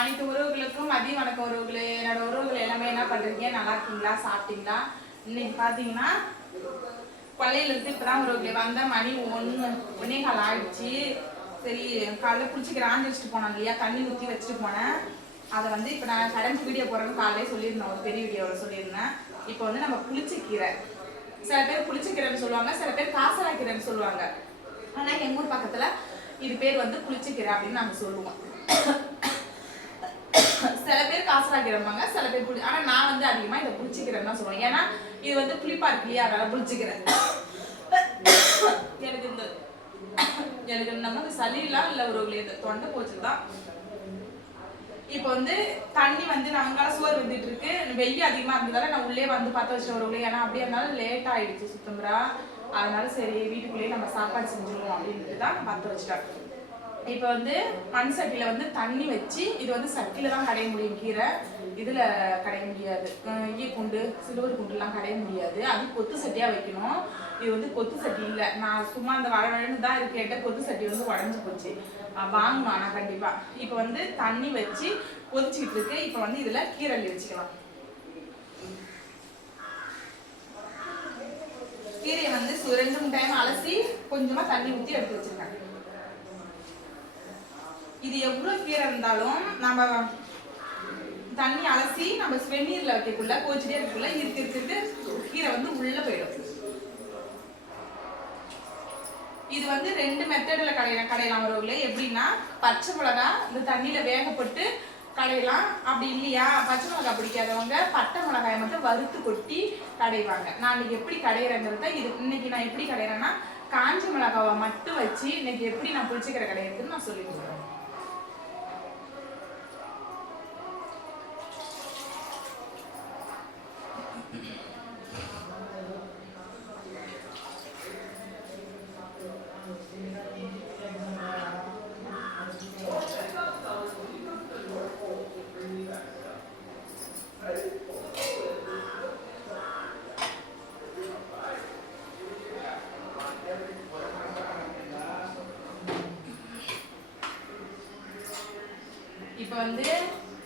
அனைத்து உறவுகளுக்கும் மதிய வணக்கம் உறவுகளே. என்னோட உறவுகள் எல்லாமே என்ன பண்றீங்க? நல்லா இருக்கீங்களா? சாப்பிட்டீங்களா? இன்னைக்கு பாத்தீங்கன்னா கொல்லையில இருந்து இப்பதான் உறவுகளே வந்த மணி ஒன்று ஒன்னே கால் ஆயிடுச்சு. சரி காலைல குளிச்சு ஆஞ்சு வச்சுட்டு போனோம் இல்லையா? தண்ணி ஊற்றி வச்சுட்டு போனேன். அதை வந்து இப்போ நான் கடைஞ்சி வீடியோ போடுறேன்னு காலையிலே சொல்லியிருந்தேன். ஒரு பெரிய வீடியோவில் சொல்லியிருந்தேன். இப்போ வந்து நம்ம புளிச்சக்கீரை சில பேர் புளிச்சக்கீரைன்னு சொல்லுவாங்க சில பேர் காசராக்கீரைன்னு சொல்லுவாங்க. ஆனா எங்க ஊர் பக்கத்துல இது பேர் வந்து புளிச்சக்கீரை அப்படின்னு நாங்க சொல்லுவோம். சில சில பேர் புளி ஆனா நான் வந்து அதிகமா இதை புளிச்சக்கீரைன்னு தான் சொல்லுவேன். ஏன்னா இது வந்து புளிப்பா இருக்கு இல்லையா? அதனால புளிச்சக்கீரை எனக்கு இந்த எனக்கு நமக்கு சளியெல்லாம் இல்லை ஒரு இந்த தொண்டை போச்சுதான் இப்போ வந்து தண்ணி வந்து நாங்கால சோறு வந்துட்டு இருக்கு வெயில் அதிகமா இருந்ததால நான் உள்ளே வந்து பார்த்து வச்ச ஒரு ஏன்னா அப்படியே இருந்தாலும் லேட் ஆயிடுச்சு சுத்தம்பரா அதனால சரி வீட்டுக்குள்ளேயே நம்ம சாப்பாடு செஞ்சுருவோம் அப்படின்ட்டு தான் பார்த்து வச்சுட்டேன். இப்போ வந்து மண் சட்டியில வந்து தண்ணி வச்சு இது வந்து சட்டியில தான் கடைய முடியும். கீரை இதுல கடைய முடியாது. ஈ குண்டு சிலுவர் குண்டுலாம் கடைய முடியாது. அது கொத்து சட்டியா வைக்கணும். இது வந்து கொத்து சட்டி இல்லை. நான் சும்மா அந்த வரவழன்னு தான் இது கேட்ட கொத்து சட்டி வந்து உடஞ்சி போச்சு. வாங்கணும் ஆனா கண்டிப்பா. இப்போ வந்து தண்ணி வச்சு கொதிச்சிட்டு இருக்கு. இப்போ வந்து இதுல கீரல் வச்சுக்கலாம். கீரையை வந்து ரெண்டு மூணு டைம் அலசி கொஞ்சமா தண்ணி ஊற்றி எடுத்து வச்சிருக்கேன். இது எவ்வளோ கீரை இருந்தாலும் நம்ம தண்ணி அலசி நம்ம வெந்நீரில் வைக்கக்குள்ள கோச்சிட்டே இருக்கக்குள்ள இருக்கு இருக்கு கீரை வந்து உள்ள போயிடும். இது வந்து ரெண்டு மெத்தடில் கடையலாம் கடையலாம் வரவுல எப்படின்னா பச்சை மிளகா இந்த தண்ணியில் வேகப்பட்டு கடையலாம். அப்படி இல்லையா? பச்சை மிளகா பிடிக்காதவங்க பட்டை மிளகாயை மட்டும் வறுத்து கொட்டி கடைவாங்க. நான் இன்னைக்கு எப்படி கடையிறேங்கிறத இது இன்னைக்கு நான் எப்படி கடையிறேன்னா காஞ்ச மிளகாவை மட்டும் வச்சு இன்னைக்கு எப்படி நான் புளிச்சிக்கிற கடையிறதுன்னு நான் சொல்லி கொடுக்குறேன் இப்போ வந்து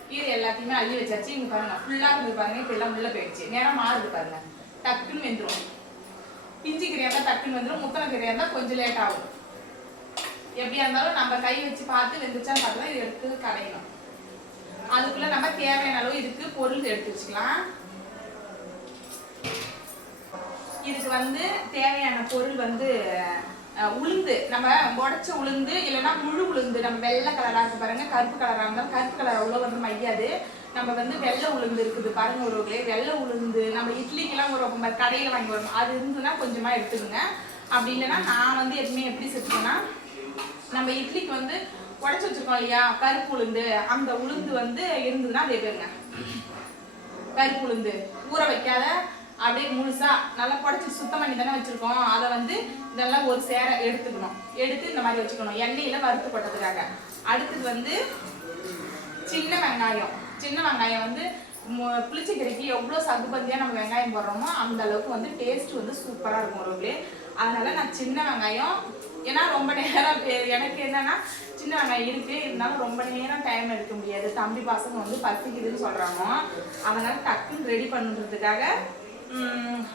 கீரை எல்லாத்தையுமே அள்ளி வச்சாச்சு இங்கே பாருங்க ஃபுல்லாக இருந்து பாருங்க இப்போ எல்லாம் உள்ளே போயிடுச்சு. நேரம் மாறுது பாருங்க. டக்குன்னு வெந்துரும். பிஞ்சு கீரையா இருந்தால் டக்குன்னு வந்துடும் முத்தனை கீரையா இருந்தால் கொஞ்சம் லேட் ஆகும். எப்படியா இருந்தாலும் நம்ம கை வச்சு பார்த்து வெந்துச்சா பார்த்து இது எடுத்து கடையணும் அதுக்குள்ள நம்ம தேவையான அளவு இதுக்கு பொருள் எடுத்து வச்சுக்கலாம். இதுக்கு வந்து தேவையான பொருள் வந்து உளுந்து. நம்ம உடச்ச உளுந்து இல்லைன்னா முழு உளுந்து. நம்ம வெள்ளை கலராக பாருங்க. கருப்பு கலராக இருந்தாலும் கருப்பு கலர் அவ்வளோ வந்து மையாது நம்ம வந்து வெள்ளை உளுந்து இருக்குது பாருங்க ஒரு வெள்ளை உளுந்து. நம்ம இட்லிக்கெல்லாம் ஒரு கடையில் வாங்கி வரும். அது இருந்துன்னா கொஞ்சமா எடுத்துக்கோங்க. அப்படி இல்லைன்னா நான் வந்து எப்பவுமே எப்படி செஞ்சேன்னா நம்ம இட்லிக்கு வந்து உடச்சி வச்சிருக்கோம் இல்லையா? கருப்பு உளுந்து. அந்த உளுந்து வந்து இருந்ததுன்னா அதை எடுங்க கருப்பு உளுந்து. ஊற வைக்காத அப்படியே முழுசா நல்லா புடச்சி சுத்தம் பண்ணி தானே வச்சிருக்கோம். அதை வந்து இதெல்லாம் ஒரு சேர எடுத்துக்கணும். எடுத்து இந்த மாதிரி வச்சுக்கணும். எண்ணெயில வறுத்து போட்டதுக்காக. அடுத்தது வந்து சின்ன வெங்காயம். சின்ன வெங்காயம் வந்து புளிச்சக்கறிக்கு எவ்வளோ சகுபந்தியாக நம்ம வெங்காயம் போடுறோமோ அந்த அளவுக்கு வந்து டேஸ்ட் வந்து சூப்பராக இருக்கும் ரொம்பவே அதனால நான் சின்ன வெங்காயம் ஏன்னா ரொம்ப நேரம் எனக்கு என்னன்னா சின்ன வெங்காயம் இருக்கு இருந்தாலும் ரொம்ப நேரம் டைம் எடுக்க முடியாது. தம்பி பசங்க வந்து பசிக்குதுன்னு சொல்றாங்க. அதனால டக்குன்னு ரெடி பண்ணுறதுக்காக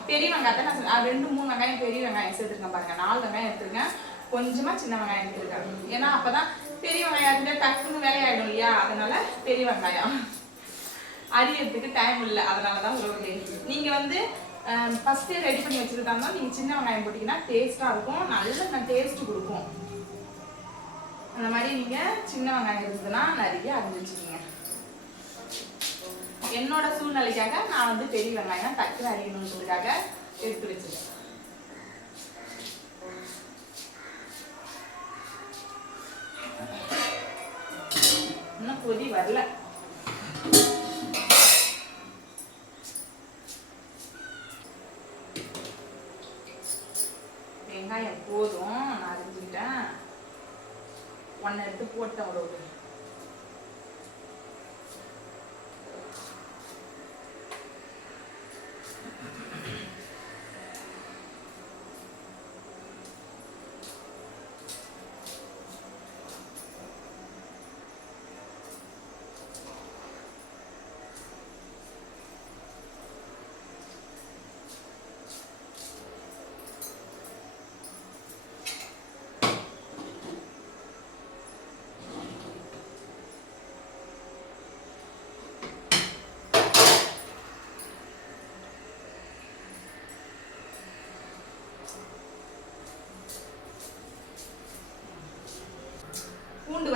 பெரிய வெங்காயத்தை நான் ரெண்டு மூணு வெங்காயம் பெரிய வெங்காயம் சேர்த்துருக்கேன் பாருங்க. நாலு வெங்காயம் எடுத்துருக்கேன். கொஞ்சமா சின்ன வெங்காயம் எடுத்துருக்கேன். ஏன்னா அப்பதான் பெரிய வெங்காயத்துல டக்குன்னு வேலையாயிடும் இல்லையா? அதனால பெரிய வெங்காயம். அறியறதுக்கு டைம் இல்லை. அதனால தான் உறவுகளே நீங்கள் வந்து ஃபஸ்ட்டே ரெடி பண்ணி வச்சுருந்தாங்கன்னா நீங்கள் சின்ன வெங்காயம் போட்டிங்கன்னா டேஸ்ட்டாக இருக்கும். நல்ல டேஸ்ட் கொடுக்கும் அந்த மாதிரி நீங்கள் சின்ன வெங்காயம் இருந்ததுன்னா நிறைய அறிஞ்சு வச்சுக்கோங்க. என்னோட சூழ்நிலைக்காக நான் வந்து பெரிய வெங்காயம் டக்குனு அறியணுன்றதுக்காக எடுத்து வச்சிருக்கேன். இன்னும் கொதி வரல. வெங்காயம் போதும் நான் அறிஞ்சுக்கிட்டேன் ஒன்றை எடுத்து போட்டேன் ஒரு ஒரு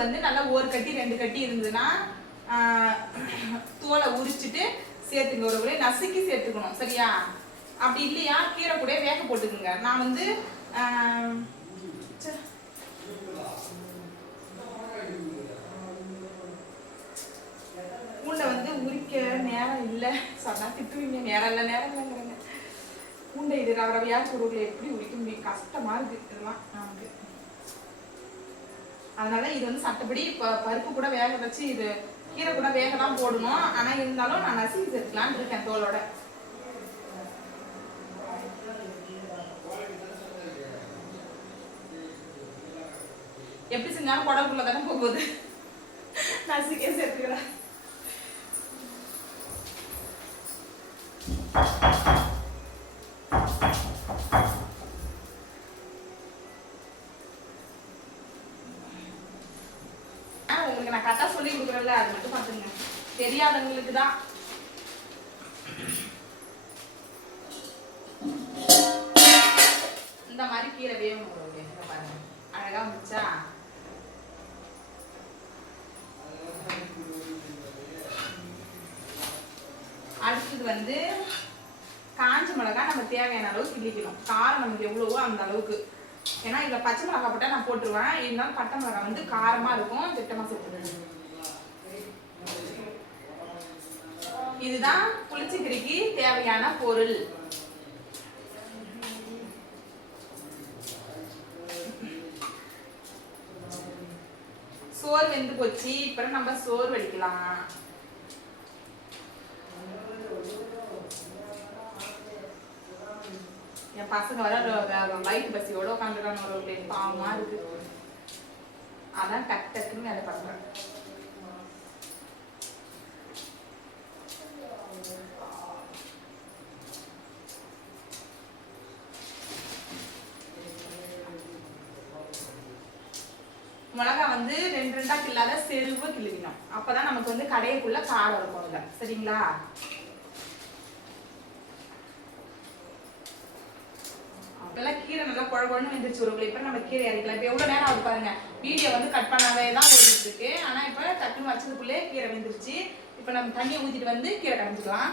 வந்து நல்லா ஒரு கட்டி ரெண்டு கட்டி இருந்ததுன்னா தோலை உரிச்சிட்டு சேர்த்துங்க ஒரு கூட நசுக்கி சேர்த்துக்கணும் சரியா? அப்படி இல்லையா? கீரை கூட வேக போட்டுக்குங்க. நான் வந்து பூண்டை வந்து உரிக்க நேரம் இல்லை. சொன்னா திட்டுவீங்க. நேரம் இல்லை நேரம் இல்லைங்கிறேங்க. பூண்டை இது ரவ ரவையா குருவில் எப்படி உரிக்க முடியும்? கஷ்டமா இருக்கு. இதெல்லாம் நமக்கு அதனால இது வந்து சட்டப்படி இப்போ பருப்பு கூட வேக வச்சு இது கீரை கூட வேக தான் போடணும். ஆனா இருந்தாலும் நான் நசி சேர்த்துக்கலான்னு இருக்கேன் தோலோட. எப்படி செஞ்சாலும் குடம்புக்குள்ள தானே போகுது. நசுக்கே சேர்த்துக்கிறேன் தெரியாதவங்களுக்கு இந்த மாதிரி கீரை வேணும் உங்களுக்கு. பாருங்க. அழகா முடிச்சா? அடுத்தது வந்து காஞ்ச மிளகா நம்ம தேவையான அளவு கிள்ளிக்கணும். காரம் நமக்கு எவ்வளவோ அந்த அளவுக்கு. ஏன்னா இதுல பச்சை மிளகா போட்டா நான் போட்டுருவேன். இருந்தாலும் பட்டை மிளகா வந்து காரமா இருக்கும். திட்டமா சேர்த்துக்கணும். இதுதான் புளிச்சக்கறிக்கு தேவையான பொருள். சோறு வெந்து போச்சு இப்போ நம்ம சோறு வடிக்கலாம். என் பசங்க வர வயிற்று பசியோட உட்காந்துருக்காங்க ஒரு பாவமாக இருக்கு. அதான் டக் டக்குன்னு வேலை பண்றேன் மிளகா வந்து ரெண்டு ரெண்டா கிள்ளாத செருவ கிள்ளிக்கணும் கடைக்குள்ள கடையக்குள்ள காரம் இருக்கும் சரிங்களா? அப்பெல்லாம் கீரை நல்லா குழம்பு குழன்னு வந்துருச்சு ஒரு இப்போ நம்ம கீரை இறக்கலாம் இப்போ எவ்வளோ நேரம் ஆகுது பாருங்க. வீடியோ வந்து கட் பண்ணாதே தான் ஓடிட்டு இருக்கு ஆனால் இப்போ டக்குன்னு வச்சதுக்குள்ளே கீரை வந்துருச்சு இப்போ நம்ம தண்ணியை ஊற்றிட்டு வந்து கீரை கடைஞ்சிக்கலாம்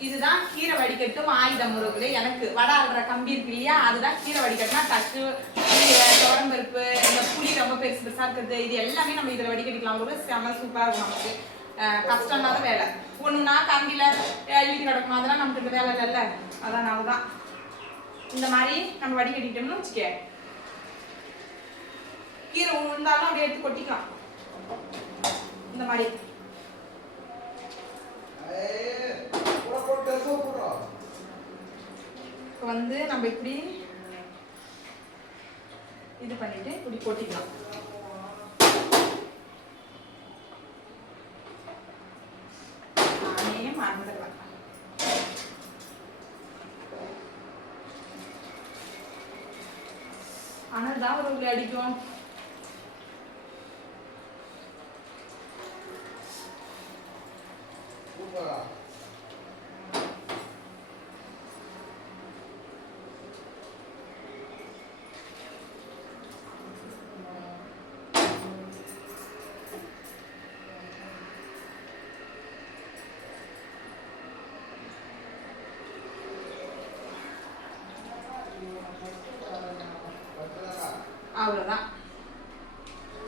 இதுதான் கீரை வடிகட்டும் ஆயுதம் முருகலே எனக்கு வடை ஆடுற கம்பி இருக்கு இல்லையா? அதுதான் கீரை வடிகட்டினா தட்டு கீரை துவரம்பருப்பு இந்த புளி ரொம்ப பெருசு பெருசா இருக்கிறது இது எல்லாமே நம்ம இதில் வடிகட்டிக்கலாம். ஒரு செம சூப்பராக இருக்கும் நமக்கு. அஹ் கஷ்டம் இல்லாத வேலை. ஒண்ணுனா கம்பியில எழுதி கிடக்கணும் அதெல்லாம் நமக்கு இந்த வேலை இல்லைல்ல. அதனால தான் இந்த மாதிரி நம்ம வடிகட்டிட்டோம்னு வச்சுக்க. கீரை உழுந்தாலும் அப்படியே எடுத்து கொட்டிக்கலாம். இந்த மாதிரி. இப்போ வந்து நம்ம இப்படி இது பண்ணிட்டு இப்படி கொட்டிக்கலாம். நானே மறந்துடுவேன். ஆனால் தான் ஒரு அடிக்கும். அவ்வளோதான்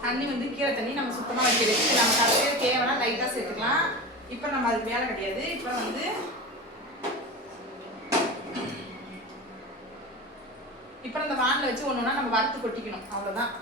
தண்ணி வந்து கீரை தண்ணி நம்ம சுத்தமாக வைக்கிறது நம்ம கடைசியில் தேவைன்னா லைட்டாக சேர்த்துக்கலாம். இப்போ நம்ம அதுக்கு வேலை கிடையாது. இப்போ வந்து இப்போ இந்த வானில் வச்சு ஒன்று ஒன்றா நம்ம வறுத்து கொட்டிக்கணும். அவ்வளோதான்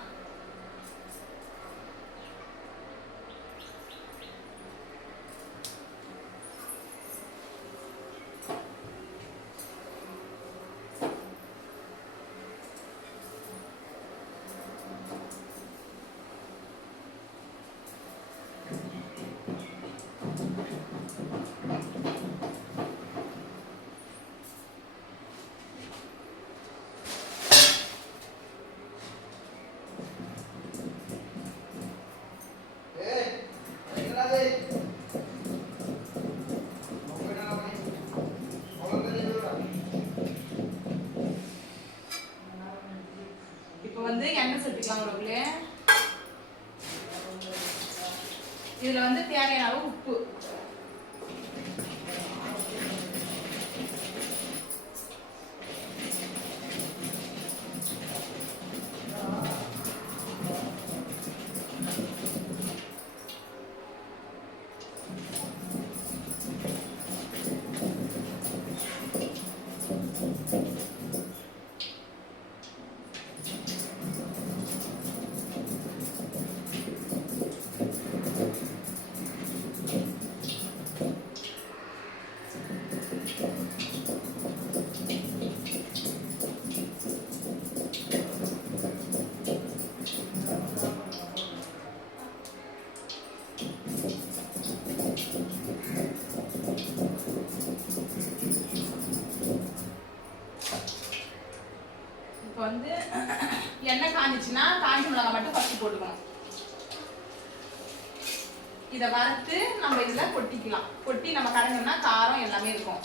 இப்போ வந்து எண்ணெய் காஞ்சிச்சுன்னா காஞ்சி மிளகாய் மட்டும் ஃபஸ்ட்டு போட்டுக்கணும். இதை வறுத்து நம்ம இதில் கொட்டிக்கலாம். கொட்டி நம்ம கரைஞ்சோம்னா காரம் எல்லாமே இருக்கும்.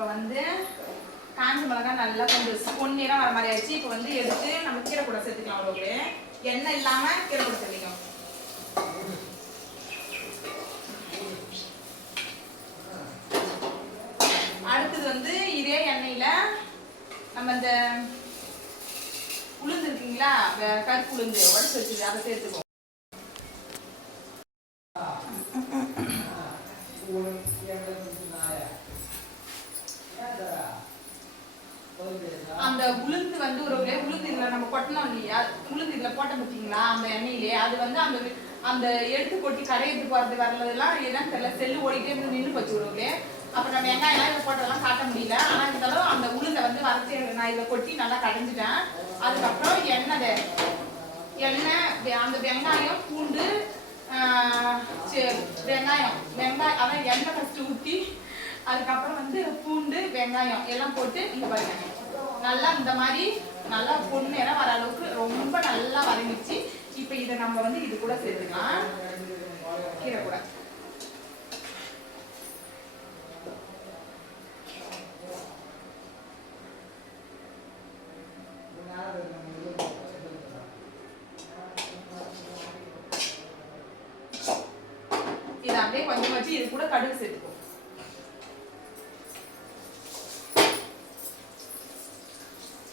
இப்போ வந்து காஞ்ச மிளகாய் நல்லா கொஞ்சம் பொன்னிறம் வர மாதிரி ஆயிடுச்சு. இப்போ வந்து எடுத்து நம்ம கீரை கூட சேர்த்துக்கலாம் அவ்வளோ எண்ணெய் இல்லாம கீரை கூட சேர்த்துக்கலாம். அடுத்தது வந்து இதே எண்ணெயில் நம்ம இந்த உளுந்து இருக்குங்களா? கருப்பு உளுந்து உடச்சு வச்சுது அதை சேர்த்துக்குவோம் அந்த உளுந்து வந்து ஒரு உளுந்து இதுல நம்ம கொட்டணும் இல்லையா? உளுந்து இதுல போட்ட பார்த்தீங்களா? அந்த எண்ணெயிலே. அது வந்து அந்த அந்த எடுத்து கொட்டி கரையிறது போறது வரலதெல்லாம் என்னன்னு தெரியல. செல்லு ஓடிட்டே இருந்து நின்று போச்சு ஒரு அப்புறம் நம்ம வெங்காயம் எல்லாம் இதை போட்டதெல்லாம் காட்ட முடியல. ஆனா இருந்தாலும் அந்த உளுந்தை வந்து வறுத்து நான் இதை கொட்டி நல்லா கடைஞ்சிட்டேன். அதுக்கப்புறம் எண்ணெய் எண்ணெய் வெ- அந்த வெங்காயம் பூண்டு வெங்காயம் வெங்காயம் அதான் எண்ணெய் ஃபஸ்ட்டு ஊற்றி அதுக்கப்புறம் வந்து பூண்டு வெங்காயம் எல்லாம் போட்டு இங்கே பாருங்க. நல்லா இந்த மாதிரி நல்லா பொன்னிறம் வர அளவுக்கு ரொம்ப நல்லா வதங்கிச்சு இப்போ இதை நம்ம வந்து இது கூட சேர்த்துக்கலாம். கீரை கூட இதை அப்படியே கொஞ்சம் வச்சு இது கூட கடுகு சேர்த்துக்கோ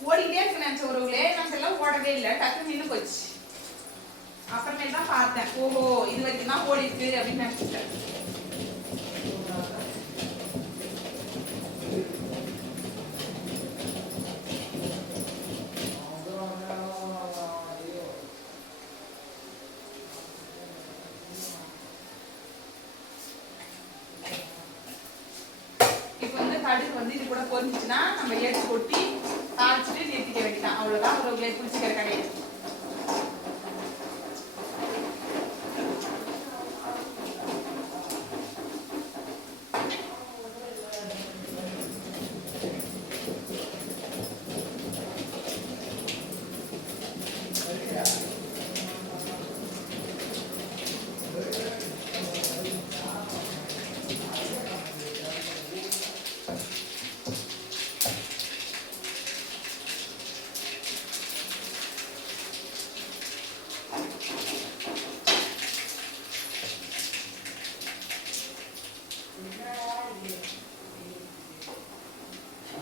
ஓடிக்கிட்டே இருக்கு நினச்ச உறவுகளே நான் எல்லாம் ஓடவே இல்லை. டக்குன்னு நின்று போச்சு அப்புறமேல் தான் பார்த்தேன். ஓஹோ இது வரைக்கும் தான் ஓடிருக்கு அப்படின்னு நினச்சிட்டேன் இப்போ வந்து கடுகு வந்து இது கூட பொரிஞ்சிச்சுன்னா நம்ம எடுத்து கொட்டி தாளிச்சுட்டு நிறுத்திக்க வேண்டியதான் அவ்வளோதான் உறவுகளே புளிச்சிக்கிற கடையில்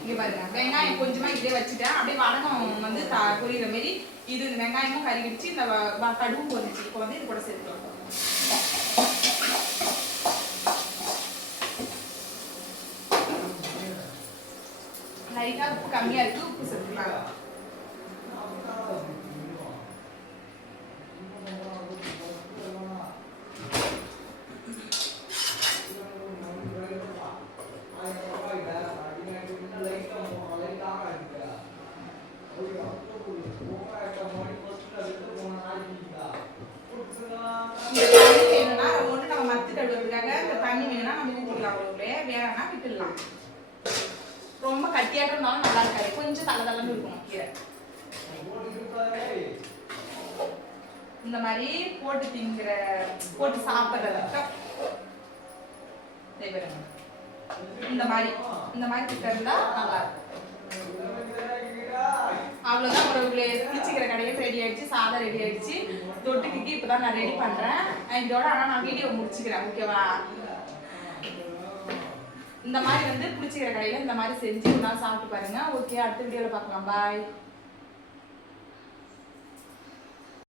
இங்க பாருங்க வெங்காயம் வச்சுட்டேன். அப்படியே வடகம் வந்து த- பொரியிற மாதிரி இது இந்த வெங்காயமும் கறிகிடுச்சு இந்த கடுவும் பொரிச்சு இப்போ வந்து இது கூட சேர்த்துக்கலாம் லைட்டாக உப்பு கம்மியா இருக்கு உப்பு சேர்த்துக்கலாம் இந்த தண்ணி வேணும்னா ஒண்ணு நம்ம மத்து கழுவுறதுக்காக இந்த தண்ணி வேணும்னா நம்ம ஊற்றிக்கலாம் அவ்வளோவே வேணாம்னா விட்டுடலாம் ரொம்ப கட்டியாட்டம் இருந்தாலும் நல்லா இருக்காது கொஞ்சம் தள்ள தள்ளன்னு இருக்கணும் கீரை இந்த மாதிரி போட்டு திங்கிற போட்டு சாப்பிட்றத. இந்த மாதிரி இந்த மாதிரி கிட்ட இருந்தா நல்லா இருக்கும். அவ்வளவுதான் உறவுகளே. குளிச்சுக்கிற கடையும் ரெடி ஆயிடுச்சு சாதம் ரெடி ஆயிடுச்சு. தொட்டுக்கு இப்பதான் நான் ரெடி பண்றேன். இதோட ஆனா நான் வீடியோ முடிச்சுக்கிறேன் ஓகேவா இந்த மாதிரி வந்து குளிச்சுக்கிற கடையில இந்த மாதிரி செஞ்சு ஒரு நாள் சாப்பிட்டு பாருங்க. ஓகே அடுத்த வீடியோல பார்க்கலாம். பாய்